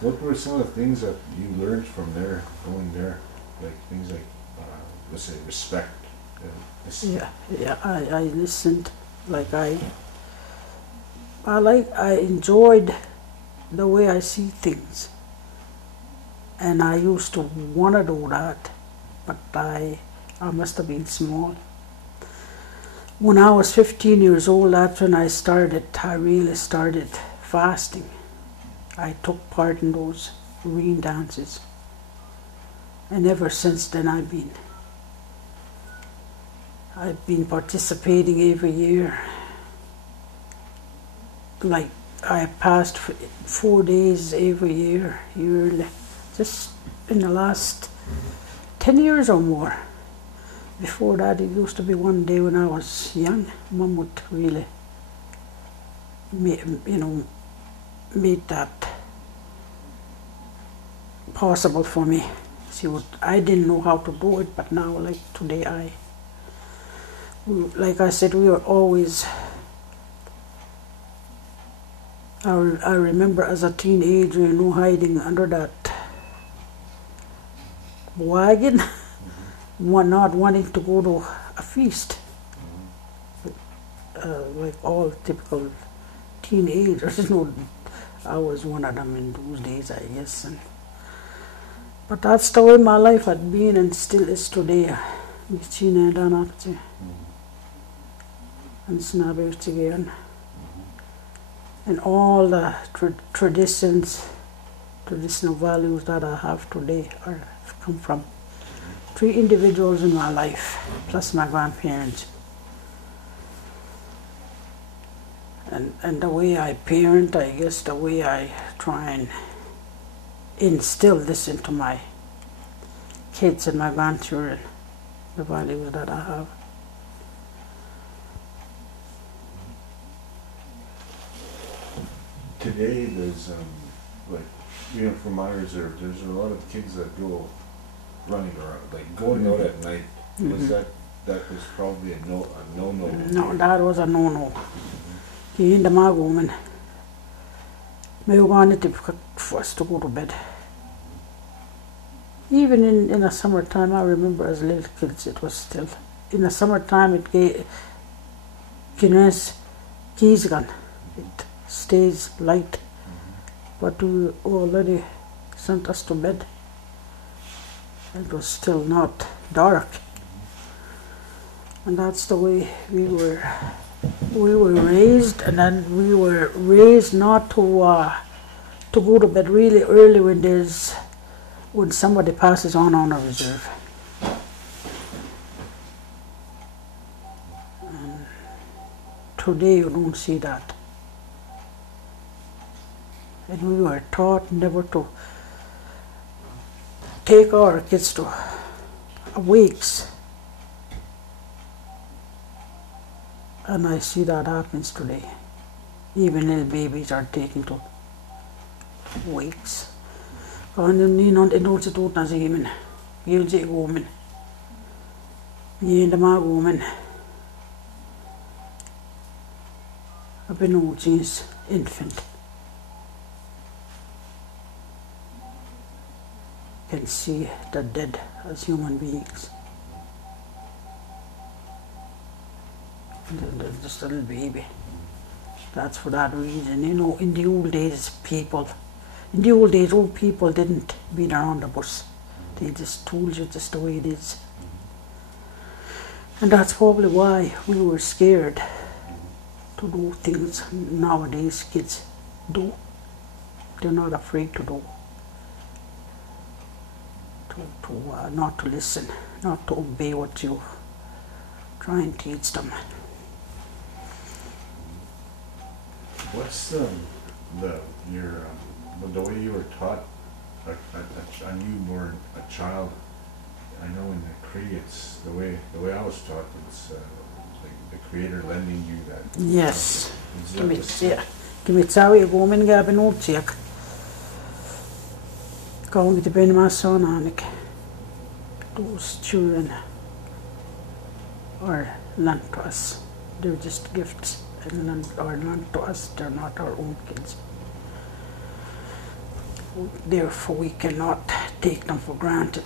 What were some of the things that you learned from there, going there? Like things like, let's say, respect. I listened. Like I enjoyed the way I see things, and I used to want to do that, but I must have been small. When I was 15 years old, that's when I really started fasting. I took part in those rain dances, and ever since then I've been participating every year. Like I passed 4 days every year, yearly, just in the last 10 years or more. Before that, it used to be one day when I was young. Mom would really, made that possible for me. I didn't know how to do it, but now, like today, like I said, we were always, I remember as a teenager, hiding under that wagon, not wanting to go to a feast, like all typical teenagers. I was one of them in those days, I guess. But that's the way my life had been and still is today. And all the traditional values that I have today come from 3 individuals in my life, plus my grandparents. And the way I parent, I guess the way I try and instill this into my kids and my grandchildren, the values that I have. Today, there's like, from my reserve, there's a lot of kids that go running around, like going out at night. Was that was probably a no-no? No, that was a no-no. He in the woman. May wanted for us to go to bed. Even in the summertime, I remember as little kids, it was still in the summertime. It stays light, but we already sent us to bed. It was still not dark, and that's the way we were raised. And then we were raised not to go to bed really early when somebody passes on a reserve. And today you don't see that. And we were taught never to take our kids to wakes. And I see that happens today. Even little babies are taken to wakes. And you know, they don't sit out as a woman. You'll say woman. You and my woman. I've been out since infant. Can see the dead as human beings. They're just a little baby. That's for that reason. In the old days, old people didn't beat around the bush. They just told you just the way it is. And that's probably why we were scared to do things nowadays kids do. They're not afraid to do. Not to listen, not to obey what you try and teach them. What's the way you were taught? I knew more a child. I know in the Cree, it's the way I was taught. It's like the Creator lending you that. Yes. Give me a woman, Gavin Oldcheck. Going to be my son, Anik. Those children are lent to us. They're just gifts and lent to us. They're not our own kids. therefore we cannot take them for granted.